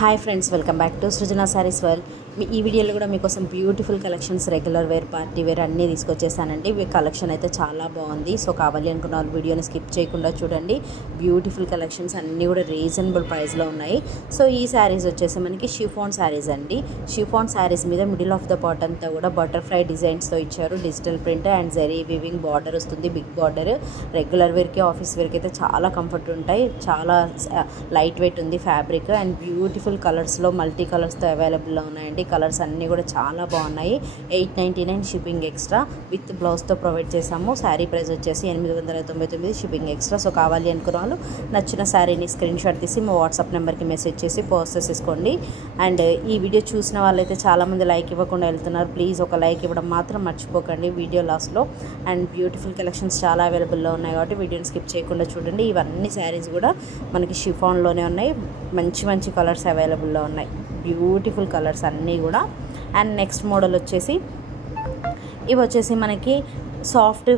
Hi friends, welcome back to Srujana sarees world. ఈ వీడియోలో కూడా మీకోసం beautiful collections, regular wear, party wear అన్నీ తీసుకొచ్చేసానండి. ఈ కలెక్షన్ అయితే చాలా బాగుంది. సో కావాలి అనుకున్న వాళ్ళు వీడియోని స్కిప్ చేయకుండా చూడండి. బ్యూటిఫుల్ కలెక్షన్స్ అన్నీ కూడా రీజనబుల్ ప్రైస్లో ఉన్నాయి. సో ఈ శారీస్ వచ్చేసి మనకి షిఫాన్ శారీస్ అండి. షిఫాన్ శారీస్ మీద మిడిల్ ఆఫ్ ద పార్ట్ అంతా కూడా బటర్ఫ్లై డిజైన్స్తో ఇచ్చారు. Digital print and zari weaving border వస్తుంది, బిగ్ బార్డర్. రెగ్యులర్ వేర్కి, ఆఫీస్ వేర్కి అయితే చాలా కంఫర్ట్ ఉంటాయి. చాలా లైట్ వెయిట్ ఉంది ఫ్యాబ్రిక్ అండ్ బ్యూటిఫుల్ కలర్స్లో మల్టీ కలర్స్తో అవైలబుల్లో ఉన్నాయండి. కలర్స్ అన్నీ కూడా చాలా బాగున్నాయి. 899 షిప్పింగ్ ఎక్స్ట్రా విత్ బ్లౌజ్తో ప్రొవైడ్ చేసాము. శారీ ప్రైస్ వచ్చేసి 899 షిప్పింగ్ ఎక్స్ట్రా. సో కావాలి అనుకున్న వాళ్ళు నచ్చిన శారీని స్క్రీన్ షాట్ తీసి మా వాట్సాప్ నెంబర్కి మెసేజ్ చేసి పర్చేస్ చేసుకోండి. అండ్ ఈ వీడియో చూసిన వాళ్ళైతే చాలామంది లైక్ ఇవ్వకుండా వెళ్తున్నారు. ప్లీజ్ ఒక లైక్ ఇవ్వడం మాత్రం మర్చిపోకండి వీడియో లాస్ట్లో. అండ్ బ్యూటిఫుల్ కలెక్షన్స్ చాలా అవైలబుల్లో ఉన్నాయి కాబట్టి వీడియోని స్కిప్ చేయకుండా చూడండి. ఇవన్నీ శారీస్ కూడా మనకి షిఫాన్లోనే ఉన్నాయి. మంచి మంచి కలర్స్ అవైలబుల్లో ఉన్నాయి, బ్యూటిఫుల్ కలర్స్ అన్నీ కూడా. అండ్ నెక్స్ట్ మోడల్ వచ్చేసి ఇవి వచ్చేసి మనకి సాఫ్ట్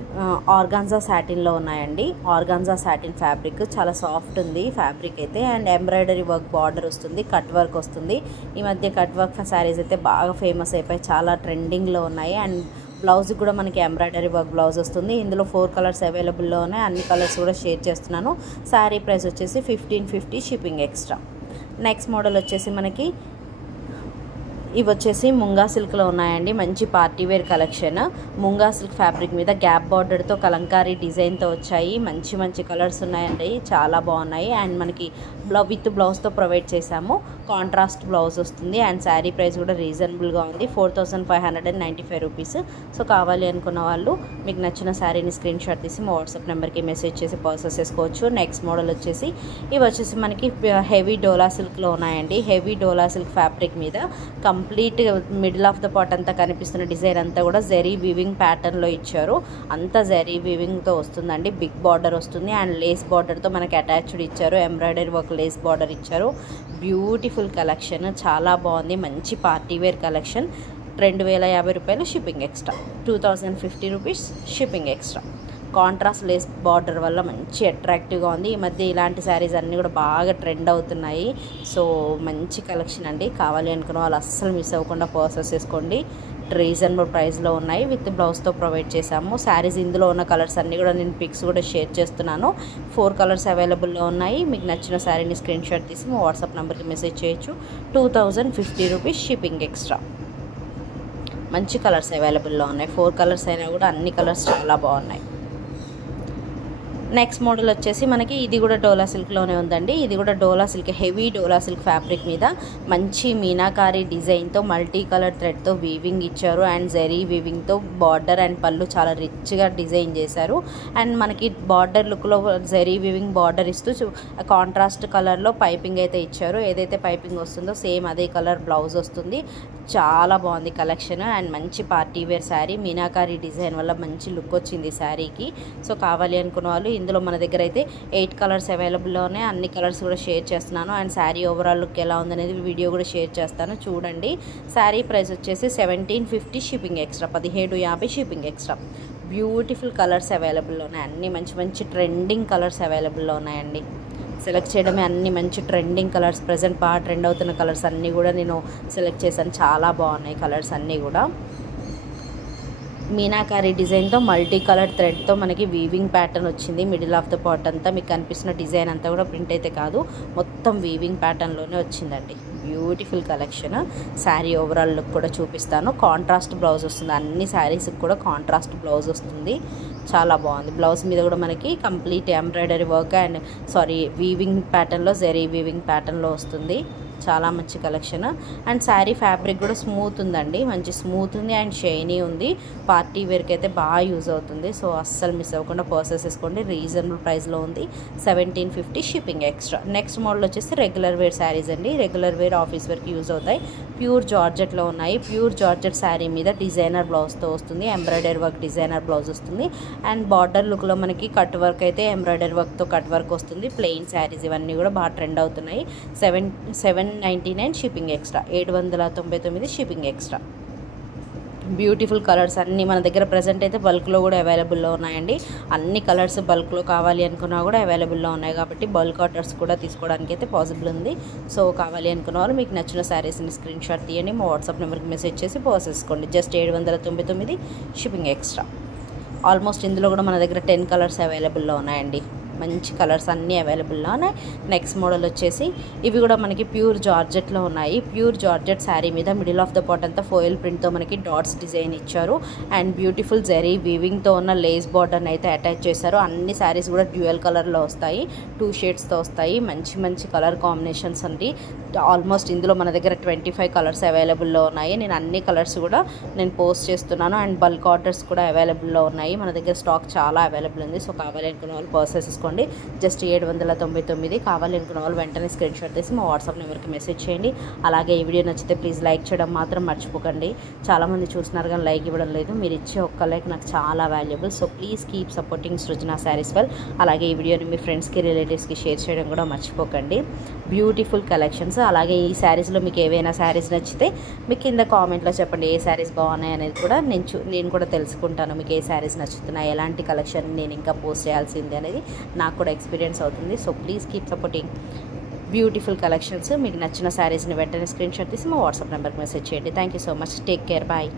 ఆర్గాన్జా సాటిన్లో ఉన్నాయండి. ఆర్గాన్జా సాటిన్ ఫ్యాబ్రిక్ చాలా సాఫ్ట్ ఉంది ఫ్యాబ్రిక్ అయితే. అండ్ ఎంబ్రాయిడరీ వర్క్ బార్డర్ వస్తుంది, కట్ వర్క్ వస్తుంది. ఈ మధ్య కట్ వర్క్ శారీస్ అయితే బాగా ఫేమస్ అయిపోయి చాలా ట్రెండింగ్లో ఉన్నాయి. అండ్ బ్లౌజ్ కూడా మనకి ఎంబ్రాయిడరీ వర్క్ బ్లౌజ్ వస్తుంది. ఇందులో 4 కలర్స్ అవైలబుల్లో ఉన్నాయి. అన్ని కలర్స్ కూడా షేర్ చేస్తున్నాను. శారీ ప్రైస్ వచ్చేసి 1550 షిప్పింగ్ ఎక్స్ట్రా. నెక్స్ట్ మోడల్ వచ్చేసి మనకి ఇవి వచ్చేసి ముంగా సిల్క్లో ఉన్నాయండి. మంచి party wear collection. Munga silk fabric మీద గ్యాప్ బార్డర్తో కలంకారీ డిజైన్తో వచ్చాయి. మంచి మంచి కలర్స్ ఉన్నాయండి, చాలా బాగున్నాయి. అండ్ మనకి విత్ బ్లౌజ్తో ప్రొవైడ్ చేసాము. కాంట్రాస్ట్ బ్లౌజ్ వస్తుంది. అండ్ శారీ ప్రైస్ కూడా రీజనబుల్గా ఉంది, 4595 రూపీస్. సో కావాలి అనుకున్న వాళ్ళు మీకు నచ్చిన శారీని స్క్రీన్ షాట్ తీసి మా వాట్సాప్ నెంబర్కి మెసేజ్ చేసి పర్చేస్ చేసుకోవచ్చు. నెక్స్ట్ మోడల్ వచ్చేసి ఇవి వచ్చేసి మనకి హెవీ డోలా సిల్క్లో ఉన్నాయండి. హెవీ డోలా సిల్క్ ఫ్యాబ్రిక్ మీద complete middle of the part అంతా కనిపిస్తున్న డిజైన్ అంతా కూడా జరీ వీవింగ్ ప్యాటర్న్లో ఇచ్చారు. అంతా జరీ వీవింగ్తో వస్తుందండి. బిగ్ బార్డర్ వస్తుంది అండ్ లేస్ బార్డర్తో మనకి అటాచ్డ్ ఇచ్చారు. ఎంబ్రాయిడరీ వర్క్ లేస్ బార్డర్ ఇచ్చారు. బ్యూటిఫుల్ కలెక్షన్, చాలా బాగుంది. మంచి పార్టీ వేర్ కలెక్షన్. 2050 రూపాయలు shipping extra, 2050 rupees shipping extra. Contrast lace border వల్ల మంచి అట్రాక్టివ్గా ఉంది. ఈ మధ్య ఇలాంటి శారీస్ అన్నీ కూడా బాగా ట్రెండ్ అవుతున్నాయి. సో మంచి కలెక్షన్ అండి. కావాలి అనుకున్న వాళ్ళు అస్సలు మిస్ అవ్వకుండా పర్చేస్ చేసుకోండి. రీజనబుల్ ప్రైస్లో ఉన్నాయి. విత్ బ్లౌజ్తో ప్రొవైడ్ చేసాము. శారీస్ ఇందులో ఉన్న కలర్స్ అన్నీ కూడా నేను పిక్స్ కూడా షేర్ చేస్తున్నాను. 4 కలర్స్ అవైలబుల్లో ఉన్నాయి. మీకు నచ్చిన శారీని స్క్రీన్ షాట్ తీసి మా వాట్సాప్ నెంబర్కి మెసేజ్ చేయొచ్చు. 2050 రూపీస్ షిప్పింగ్ ఎక్స్ట్రా. మంచి కలర్స్ అవైలబుల్లో ఉన్నాయి. 4 కలర్స్ అయినా కూడా అన్ని కలర్స్ చాలా బాగున్నాయి. నెక్స్ట్ మోడల్ వచ్చేసి మనకి ఇది కూడా డోలా సిల్క్లోనే ఉందండి. ఇది కూడా dola silk, heavy dola silk fabric మీద మంచి మీనాకారీ డిజైన్తో మల్టీ కలర్ థ్రెడ్తో వీవింగ్ ఇచ్చారు. అండ్ జరీ వీవింగ్తో బార్డర్ అండ్ పళ్ళు చాలా రిచ్గా డిజైన్ చేశారు. అండ్ మనకి బార్డర్ లుక్లో జరీ వీవింగ్ బార్డర్ ఇస్తూ కాంట్రాస్ట్ కలర్లో పైపింగ్ అయితే ఇచ్చారు. ఏదైతే పైపింగ్ వస్తుందో సేమ్ అదే కలర్ బ్లౌజ్ వస్తుంది. చాలా బాగుంది కలెక్షన్. అండ్ మంచి party wear saree. Meenakari design వల్ల మంచి లుక్ వచ్చింది శారీకి. సో కావాలి అనుకున్న వాళ్ళు ఇందులో మన దగ్గర అయితే 8 కలర్స్ అవైలబుల్లో ఉన్నాయి. అన్ని కలర్స్ కూడా షేర్ చేస్తున్నాను. అండ్ శారీ ఓవరాల్ లుక్ ఎలా ఉందనేది వీడియో కూడా షేర్ చేస్తాను, చూడండి. శారీ ప్రైస్ వచ్చేసి 1750 shipping extra, 1750 shipping extra. Beautiful colours అవైలబుల్లో ఉన్నాయి. అన్ని మంచి మంచి ట్రెండింగ్ కలర్స్ అవైలబుల్లో ఉన్నాయండి. సెలెక్ట్ చేయడమే అన్ని మంచి ట్రెండింగ్ కలర్స్. ప్రజెంట్ బాగా ట్రెండ్ అవుతున్న కలర్స్ అన్నీ కూడా నేను సెలెక్ట్ చేశాను. చాలా బాగున్నాయి కలర్స్ అన్నీ కూడా. మీనాకారీ డిజైన్తో మల్టీ కలర్ థ్రెడ్తో మనకి వీవింగ్ ప్యాటర్న్ వచ్చింది. మిడిల్ ఆఫ్ ద పార్ట్ అంతా మీకు కనిపిస్తున్న డిజైన్ అంతా కూడా ప్రింట్ అయితే కాదు, మొత్తం వీవింగ్ ప్యాటర్న్లోనే వచ్చిందండి. Beautiful collection. Sari overall look కూడా చూపిస్తాను. కాంట్రాస్ట్ బ్లౌజ్ వస్తుంది. అన్ని శారీస్కి కూడా కాంట్రాస్ట్ బ్లౌజ్ వస్తుంది. చాలా బాగుంది. బ్లౌజ్ మీద కూడా మనకి complete embroidery work and weaving ప్యాటర్న్లో జరీ వీవింగ్ ప్యాటర్న్లో వస్తుంది. చాలా మంచి కలెక్షన్. అండ్ శారీ ఫ్యాబ్రిక్ కూడా స్మూత్ ఉందండి, మంచి స్మూత్ ఉంది అండ్ షైనీ ఉంది. పార్టీ వేర్కి అయితే బాగా యూజ్ అవుతుంది. సో అస్సలు మిస్ అవ్వకుండా పర్చేస్ చేసుకోండి. రీజనబుల్ ప్రైస్లో ఉంది, 1750 షిప్పింగ్ ఎక్స్ట్రా. నెక్స్ట్ మోడల్ వచ్చేసి రెగ్యులర్ వేర్ శారీస్ అండి. రెగ్యులర్ వేర్, ఆఫీస్ వేర్కి యూజ్ అవుతాయి. ప్యూర్ జార్జెట్లో ఉన్నాయి. ప్యూర్ జార్జెట్ శారీ మీద డిజైనర్ బ్లౌజ్తో వస్తుంది. ఎంబ్రాయిడరీ వర్క్ డిజైనర్ బ్లౌజ్ వస్తుంది. అండ్ బార్డర్ లుక్లో మనకి కట్ వర్క్ అయితే ఎంబ్రాయిడరీ వర్క్తో కట్ వర్క్ వస్తుంది. ప్లెయిన్ శారీస్ ఇవన్నీ కూడా బాగా ట్రెండ్ అవుతున్నాయి. 799 shipping extra, 799 shipping extra. Beautiful colours అన్నీ మన దగ్గర ప్రజెంట్ అయితే బల్క్లో కూడా అవైలబుల్లో ఉన్నాయండి. అన్ని కలర్స్ బల్క్లో కావాలి అనుకున్నా కూడా అవైలబుల్లో ఉన్నాయి కాబట్టి బల్క్ ఆర్డర్స్ కూడా తీసుకోవడానికి అయితే పాసిబుల్ ఉంది. సో కావాలి అనుకున్న వాళ్ళు మీకు నచ్చిన శారీస్ని స్క్రీన్ షాట్ తీయండి, మా వాట్సాప్ నెంబర్కి మెసేజ్ చేసి పర్చేస్ చేసుకోండి. Just 799 shipping extra. ఆల్మోస్ట్ ఇందులో కూడా మన దగ్గర 10 కలర్స్ అవైలబుల్లో ఉన్నాయండి. మంచి కలర్స్ అన్నీ అవైలబుల్లో ఉన్నాయి. నెక్స్ట్ మోడల్ వచ్చేసి ఇవి కూడా మనకి ప్యూర్ జార్జెట్లో ఉన్నాయి. ప్యూర్ జార్జెట్ శారీ మీద మిడిల్ ఆఫ్ ద పాట్ అంతా ఫోయిల్ ప్రింట్తో మనకి డాట్స్ డిజైన్ ఇచ్చారు అండ్ బ్యూటిఫుల్ జెరీ వీవింగ్తో ఉన్న లేస్ బార్డర్ని అయితే అటాచ్ చేశారు. అన్ని శారీస్ కూడా డ్యూయల్ కలర్లో వస్తాయి, 2 షేడ్స్తో వస్తాయి. మంచి మంచి కలర్ కాంబినేషన్స్ అండి. ఆల్మోస్ట్ ఇందులో మన దగ్గర 25 కలర్స్ అవైలబుల్లో ఉన్నాయి. నేను అన్ని కలర్స్ కూడా పోస్ట్ చేస్తున్నాను అండ్ బల్క్ ఆర్డర్స్ కూడా అవైలబుల్లో ఉన్నాయి. మన దగ్గర స్టాక్ చాలా అవైలబుల్ ఉంది. సో కావాలి అనుకున్న వాళ్ళు పర్చేస్ చేసుకోండి. జస్ట్ 799. కావాలి అనుకున్న వాళ్ళు వెంటనే స్క్రీన్ షాట్ తీసి మా వాట్సాప్ నెంబర్కి మెసేజ్ చేయండి. అలాగే ఈ వీడియో నచ్చితే ప్లీజ్ లైక్ చేయడం మాత్రం మర్చిపోకండి. చాలామంది చూస్తున్నారు కానీ లైక్ ఇవ్వడం లేదు. మీరు ఇచ్చే ఒక్క లైక్ నాకు చాలా valuable. So please keep supporting Srujana sarees well. అలాగే ఈ వీడియోని మీ ఫ్రెండ్స్కి రిలేటివ్స్కి షేర్ చేయడం కూడా మర్చిపోకండి. Beautiful collections. అలాగే ఈ శారీస్లో మీకు ఏవైనా శారీస్ నచ్చితే మీకు కింద కామెంట్లో చెప్పండి ఏ శారీస్ బాగున్నాయి అనేది కూడా నేను కూడా తెలుసుకుంటాను. మీకు ఏ శారీస్ నచ్చుతున్నాయి, ఎలాంటి కలెక్షన్ నేను ఇంకా పోస్ట్ చేయాల్సింది అనేది నాకు కూడా ఎక్స్పీరియన్స్ అవుతుంది. So please keep supporting beautiful collections. మీకు నచ్చిన శారీస్ని వెంటనే స్క్రీన్ షాట్ తీసి మా వాట్సాప్ నెంబర్కి మెసేజ్ చేయండి. Thank you so much. Take care. Bye.